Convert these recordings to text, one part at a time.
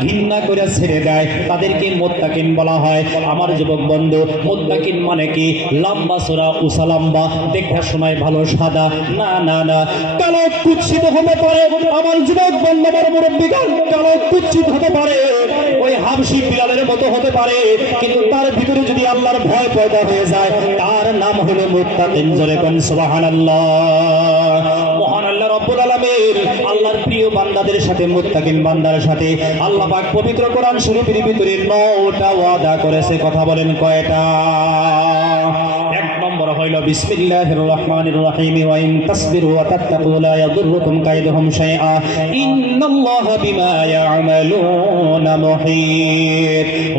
ঘৃণা করে ছেড়ে দেয়। তাদেরকে মোত্তাকিন বলা হয়। আমার যুবক বন্ধু, মোত্তাকিন মানে কি? লম্বা সোরা উষা লম্বা, দেখার সময় ভালো সাদা। না না না। কালো কুৎসিত হতে পারে। আমার যুবক বন্ধু, আমার মুরব্বীগণ কালো কুৎসিত হতে পারে। ওই হাবশি বিলালের মতো হতে পারে। কিন্তু তার ভিতরে যদি আল্লাহর ভয় পয়দা হয়ে যায়, তার নাম হলো মুত্তাকিন। জোরে কোন সুবহানাল্লাহ। আল্লাহ রব্বুল আলামিন আল্লাহর প্রিয় বান্দাদের সাথে মুত্তাকিন বান্দার সাথে আল্লাহ পাক পবিত্র কোরআন শরীফের ভিতরে নটা ওয়াদা করেছে। কথা বলেন কয়টা? হইল, বিসমিল্লাহির রহমানির রহিম ওয়া ইন তাসবিরু ওয়া তাত্তাকু লা ইয়াদুররুকুম কাইদুহুম শাইআ। বিমা ইয়ামালুনা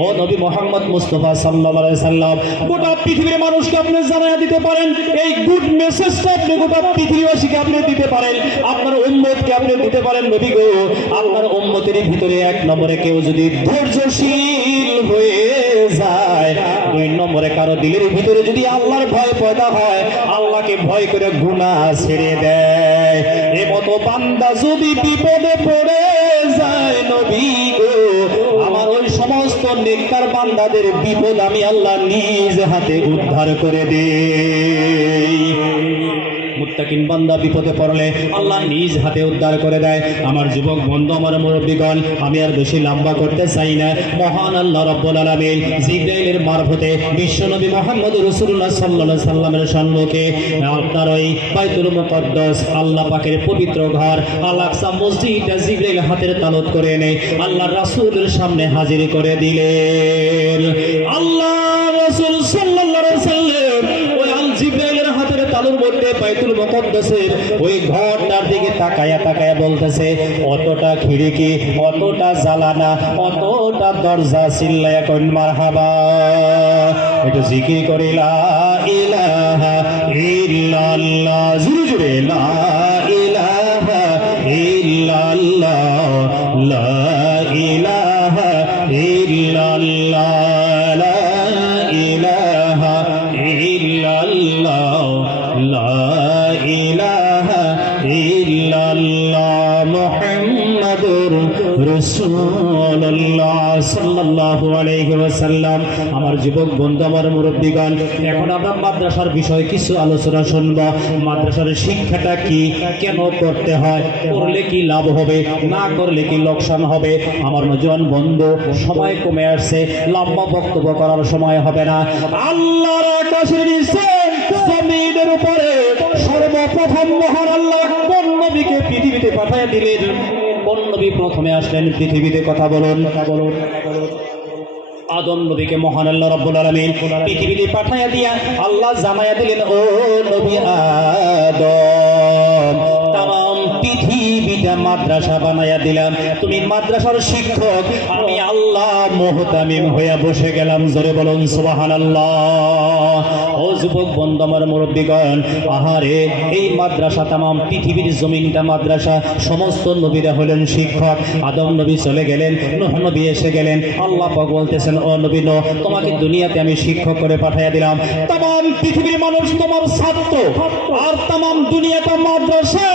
ও নবী মুহাম্মদ মুস্তাফা সাল্লাল্লাহু আলাইহি সাল্লাম, গোটা পৃথিবীর মানুষকে আপনি জানায়া দিতে পারেন, এই গুড মেসেজটা আপনি গোটা পৃথিবীবাসীকে আপনি দিতে পারেন, আপনার উম্মতকে আপনি দিতে পারেন, নবী গো, আপনার উম্মতের ভিতরে এক নম্বরে কেউ যদি ধৈর্যশীল হয়ে নম্বরে কারও দিলের ভিতরে যদি আল্লাহর ভয় পয়দা হয়, আল্লাহকে ভয় করে গুণা ছেড়ে দেয়। এ মতো বান্দা যদি বিপদে পড়ে যায়, নবী গো, আমার ওই সমস্ত নেককার বান্দাদের বিপদ আমি আল্লাহ নিজ হাতে উদ্ধার করে দেই। মুত্তাকিন বান্দা বিপদে পড়লে আল্লাহ নিজ হাতে উদ্ধার করে দেয়। আমার যুবক বন্ধু, আমার মুরব্বীগণ, আমি আর বেশি লম্বা করতে চাই না। মহান আল্লাহ রব্বুল আলামিন জিব্রাইলের মারফতে বিশ্বনবী মুহাম্মদ রাসূলুল্লাহ সাল্লাল্লাহু সাল্লামের সম্মুখে আপনার ওই বাইতুল মুকদ্দাস আল্লাহ পাকের পবিত্র ঘর আল আকসা মসজিদটা জিব্রাইল হাতের তালত করে এনে আল্লাহ রাসূলের সামনে হাজির করে দিলেন। আল্লাহ রাসূল বাইতুল মুকদ্দাসের ওই ঘরটার দিকে তাকায়া তাকায়া বলতেছে, অতটা খিড়কি, অতটা জালানা অতটা দরজা চিল্লায়া কইন, মারহাবা। একটু জিকির করে, লা ইলাহা ইল্লাল্লাহ। জুরে জুরে লা ইলাহা ইল্লাল্লাহ। লা ইলাহা ইল্লাল্লাহ। রাসূলুল্লাহ সাল্লাল্লাহু আমার যুবক বন্ধু, আমার এখন মাদ্রাসার বিষয়ে কিছু আলোচনা মাদ্রাসার শিক্ষাটা কি, কেন করতে হয়, করলে কি লাভ হবে, না করলে কি লোকসান হবে? আমার বন্ধু, সময় কমে আসছে, লম্বা বক্তব্য করার সময় হবে না। আল্লাহর উপরে সর্বপ্রথম মহান আল্লাহ পৃথিবীতে পাঠিয়ে দিলেন? কোন নবী প্রথমে আসলেন, পৃথিবীতে কথা বলুন। কথা বলুন আদম নবীকে মহান আল্লাহ রব্বুল আলামিন পৃথিবীতে পাঠাইয়া দিয়া আল্লাহ জামাইয়া দিলেন, ও নবী আদম পৃথিবীটা মাদ্রাসা বানাইয়া দিলাম। তুমি মাদ্রাসার শিক্ষক, আমি আল্লাহ মোহতামিম হইয়া বসে গেলাম। জোরে বলুন, সুবহানাল্লাহ। ও যুবক বন্ধু আমার মুরব্বীগণ, আহারে, এই মাদ্রাসা তামাম পৃথিবীর জমিনটা মাদ্রাসা, সমস্ত নবীরা হলেন শিক্ষক। আদম নবী চলে গেলেন, নূহ নবী এসে গেলেন। আল্লাহ পাক বলতেছেন, ও নবী তোমাকে দুনিয়াতে আমি শিক্ষক করে পাঠিয়ে দিলাম। তাম পৃথিবীর মানুষ তোমার ছাত্র, আর তাম দুনিয়াটা মাদ্রাসা।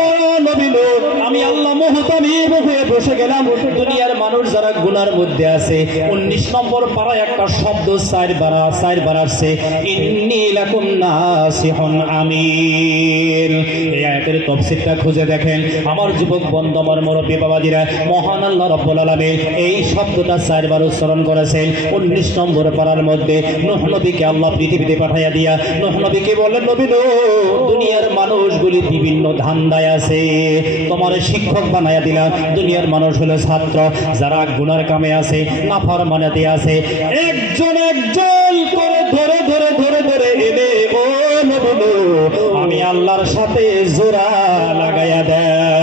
ও নবী নো আমি আল্লাহ মুহতামিম হয়ে বসে গেলাম। দুনিয়ার মানুষ যারা গুনার মধ্যে আছে, উনিশ নম্বর পাড়ায় একটা শব্দ চার উনিশ নম্বর পাড়ার মধ্যে আল্লাহ পৃথিবীতে পাঠাইয়া দিয়া, নূহ নবীকে বললেন নবী নো দুনিয়ার মানুষগুলি বিভিন্ন ধান্দায় আছে। তোমার শিক্ষক বানাইয়া দিলাম দুনিয়ার মানুষ হলো ছাত্র, যারা গুণার কামে আছে, নাফার মানাতে আছে। একজন একজন করে ধরে ধরে ধরে ধরে এনে, ও আমি আল্লাহর সাথে জোড়া লাগাইয়া ও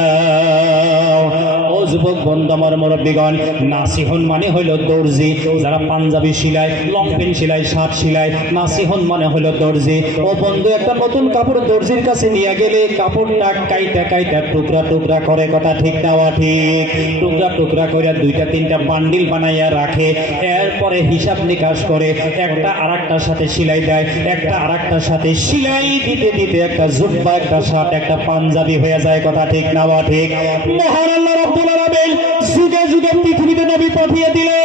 যুবক বন্ধু মুরব্বীগণ, নাসিহন মানে হইল দর্জি। যারা পাঞ্জাবি সিলাই, লং সিলাই, শার্ট সিলাই, নাসিহন মানে হইল দর্জি। ও বন্ধু, একটা নতুন কাপড় দর্জির কাছে নিয়ে গেলে কাপড়টা কাইটা কাইটা, টুকরা টুকরা করে, কথা ঠিক দেওয়া ঠিক টুকরা টুকরা করে দুইটা তিনটা বান্ডিল বানাইয়া রাখে। এরপরে হিসাব নিকাশ করে, একটা আরেকটার সাথে সিলাই দেয়, একটা আরেকটার সাথে সিলাই দিতে দিতে একটা জুব্বা, একটা শার্ট, একটা পাঞ্জাবি হয়ে যায়, কথা ঠিক নেওয়া ঠিক মহান আল্লাহ রব্বুল আলামিন যুগে যুগে পৃথিবীতে নবী পাঠিয়ে দিলেন।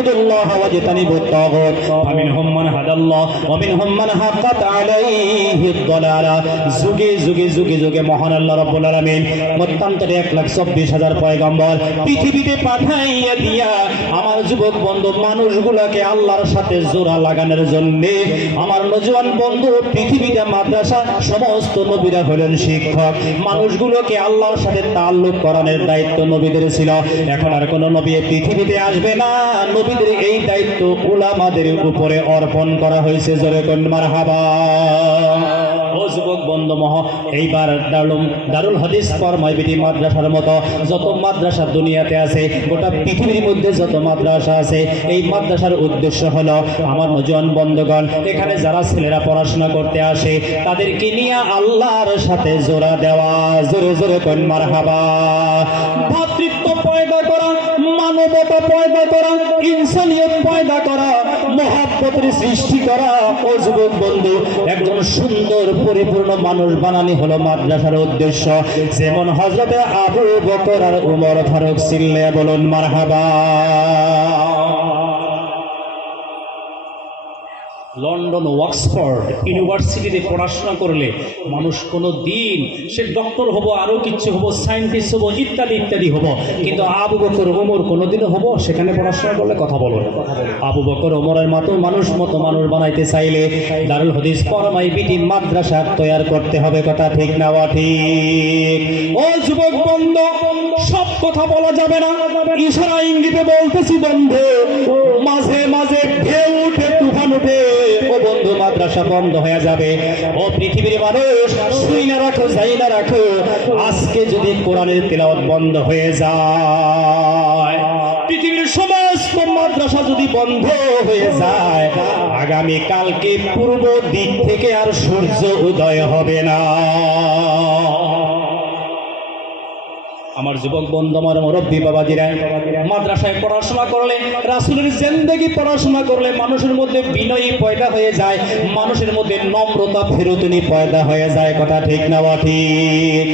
اعبدوا الله واجتنبوا الطاغوت فمنهم من هدى الله ومنهم من حقت عليه الضلالة যুগে যুগে যুগে যুগে মহান আল্লাহ রাব্বুল আলামিন মতান্তরে এক লাখ চব্বিশ হাজার পয়গম্বর পৃথিবীতে পাঠাইয়া দিয়া আমার যুবক বন্ধু মানুষগুলোকে আল্লাহর সাথে জোড়া লাগানোর জন্য আমার নজওয়ান বন্ধু পৃথিবীতে মাদ্রাসা সমস্ত নবীরা হলেন শিক্ষক মানুষগুলোকে আল্লাহর সাথে তাল্লুক করানোর দায়িত্ব নবীদের ছিল এখন আর কোনো নবী এই পৃথিবীতে আসবে না নবীদের এই দায়িত্ব উলামাদের উপরে অর্পণ করা হয়েছে, জোরে কন্যার হাবা মাদ্রাসা দুনিয়াতে আছে, গোটা পৃথিবীর মধ্যে যত মাদ্রাসা আছে, এই মাদ্রাসার উদ্দেশ্য হলো, আমার এখানে যারা ছেলেরা পড়াশোনা করতে আসে সাথে জোড়া দেওয়া, জোরে জোরে কন্যার হাবা ভাতৃত্ব পয়দা করা মানবতা পয়দা করা, ইনসানিয়ত পয়দা করা, মহাব্বতের সৃষ্টি করা। ও যুবক বন্ধু, একজন সুন্দর, পরিপূর্ণ মানুষ বানানি হলো মাদ্রাসার উদ্দেশ্য। যেমন হজরতে আবু বকর আর উমর ফারুক সিল্লে বলুন, মারহাবা। লন্ডন ওয়াক্সফোর্ড ইউনিভার্সিটিতে পড়াশোনা করলে মানুষ কোনো দিন সে ডক্টর হব, আরও কিছু হব, সায়েন্টিস্ট হব, ইত্যাদি ইত্যাদি হব। কিন্তু আবু বকর ওমর কোনোদিনও হব? সেখানে পড়াশোনা করলে কথা বলো আবু বকর ওমরের মতো মানুষ মতো মানুষ বানাইতে চাইলে দারুল হদিস পরমাই বিটি মাদ্রাসা তৈরি করতে হবে। কথা ঠিক না বা ঠিক? ও যুবক বন্ধ, সব কথা বলা যাবে না। ইশারা ইঙ্গিতে বলতেছি বন্ধু, মাঝে মাদ্রাসা বন্ধ হয়ে যাবে। ও পৃথিবীর মানুষ শুই না রাখো যাই না রাখো। আজকে যদি কোরআনের তেলাওয়াত বন্ধ হয়ে যায়, পৃথিবীর সমস্ত মাদ্রাসা যদি বন্ধ হয়ে যায় আগামী কালকে পূর্ব দিক থেকে আর সূর্য উদয় হবে না। আমার যুবক বন্ধু, আমার মুরব্বী বাবাজিরা, মাদ্রাসায় পড়াশোনা করলে, রাসুলের জেন্দেগি পড়াশোনা করলে মানুষের মধ্যে বিনয়ী পয়দা হয়ে যায়, মানুষের মধ্যে নম্রতা, ফেরতনি পয়দা হয়ে যায়। কথা ঠিক না ঠিক?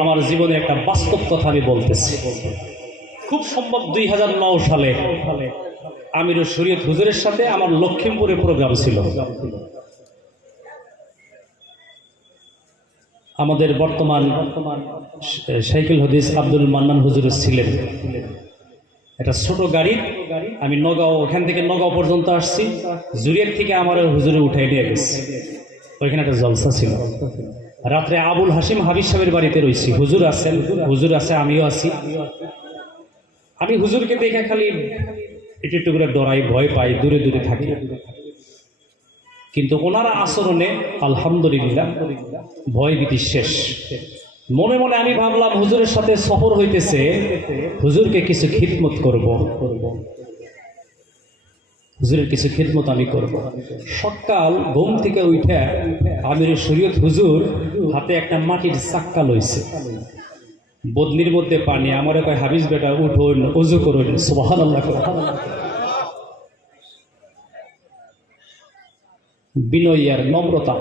আমার জীবনে একটা বাস্তব কথা আমি বলতেছি। খুব সম্ভব দুই হাজার নয় সালে আমির শরীয়ত হুজুরের সাথে আমার লক্ষ্মীমপুরে প্রোগ্রাম ছিল। আমাদের বর্তমান সাইকেল হদিস আব্দুল মান্নান হুজুর ছিলেন। একটা ছোট গাড়ি, আমি নগাঁও, ওখান থেকে নগাঁও পর্যন্ত আসছি। জুরিয়ার থেকে আমার হুজুরে উঠাই নিয়ে গেছে। ওইখানে একটা জলসা ছিল। রাত্রে আবুল হাসিম হাবিজ সাহেবের বাড়িতে রয়েছি হুজুর আছেন, হুজুর আছে, আমিও আছি। আমি হুজুরকে দেখে খালি একটু একটু করে ডরাই, ভয় পাই, দূরে দূরে থাকি। কিন্তু ওনারা আচরণে আলহামদুলিল্লাহ ভয় ভীতি শেষ। মনে মনে আমি ভাবলাম, হুজুরের সাথে সফর হইতেছে, হুজুরকে কিছু খিদমত করব। হুজুরের কিছু খিদমত আমি করব। সকাল ঘুম থেকে উঠে আমির শরীয়ত হুজুর হাতে একটা মাটির চাক্কা লইছে। বদনির মধ্যে পানি, আমার কয় হাবিজ বেটা, উঠুন, উজু করুন সুবাহান আল্লাহ বিনয় আর নম্রতা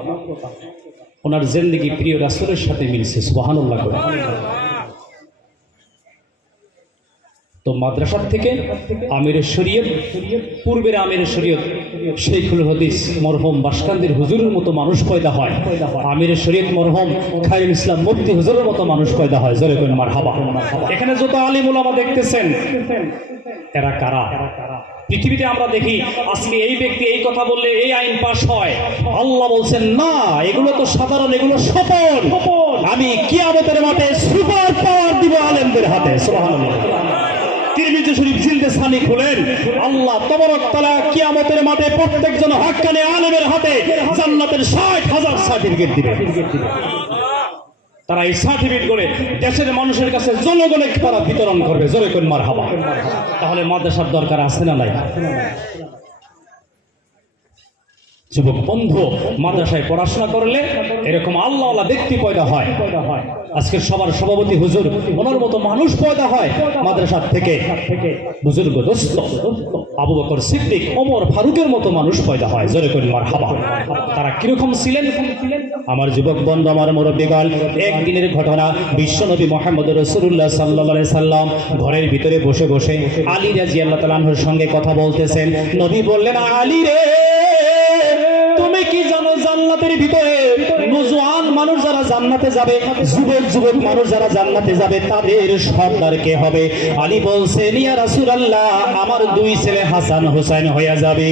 ওনার জেন্দিগি প্রিয় রাসুলের সাথে মিলছে সুবাহানুল্লাহ করে। তো মাদ্রাসার থেকে আমিরের শরীয়ত, পূর্বের আমিরের শরীয়ত, শেখুল হদিস, মরহম বাসকান্দির হুজুরের মতো মানুষ পয়দা হয়। আমিরের শরীয়ত, মরহম খাইল ইসলাম মুক্তি হুজুরের মতো মানুষ পয়দা হয়। জোরে করে আমার হাবা এখানে যত আলিম ওলামা দেখতেছেন, এরা কারা? পৃথিবীতে আমরা দেখি, আজকে এই ব্যক্তি এই কথা বললে এই আইন পাশ হয়। আল্লাহ বলছেন, না, এগুলো তো সাধারণ, এগুলো সফল আমি কিয়ামতের মাঠে সুপার পাওয়ার দিব আলেমদের হাতে। সুবহানাল্লাহ। তিরমিজি শরীফ জিলদে সানি খুলেন। আল্লাহ তবরক তালা কিয়ামতের মাঠে প্রত্যেকজন হাক্কানে আলেমের হাতে জান্নাতের ষাট হাজার সার্টিফিকেট দিবে। তারা এই সার্টিফিকেট করে দেশের মানুষের কাছে জনগণে তারা বিতরণ করবে। জোরে কোন মার হাবা তাহলে মাদ্রাসার দরকার আছে না নাই? যুবক বন্ধু, মাদ্রাসায় পড়াশোনা করলে এরকম আল্লাহ ব্যক্তি পয়দা হয়। আজকের সবার সভাপতি হুজুর, ওনার মতো মানুষ পয়দা হয় মাদ্রাসার থেকে। বুজুর্গ দোস্ত, আবু বকর সিদ্দিক, ওমর ফারুকের মতো মানুষ পয়দা হয়। জোরে করি মার হাবা তারা কীরকম ছিলেন? আমার যুবক বন্ধু, আমার মুরব্বীগণ, একদিনের ঘটনা বিশ্বনবী মোহাম্মদ রসুল্লাহ সাল্লাহ সাল্লাম ঘরের ভিতরে বসে বসে আলী রাজি আল্লাহ তালাহুর সঙ্গে কথা বলতেছেন। নবী বললেন, আলী রে! কি জানো জান্নাতের ভিতরে? নজওয়ান মানুষ যারা জান্নাতে যাবে, যুবক যুবক মানুষ যারা জান্নাতে যাবে, তাদের সর্দার কে হবে? আলী বলছেন, ইয়া রাসূলুল্লাহ, আমার দুই ছেলে হাসান হোসেন হয়ে যাবে।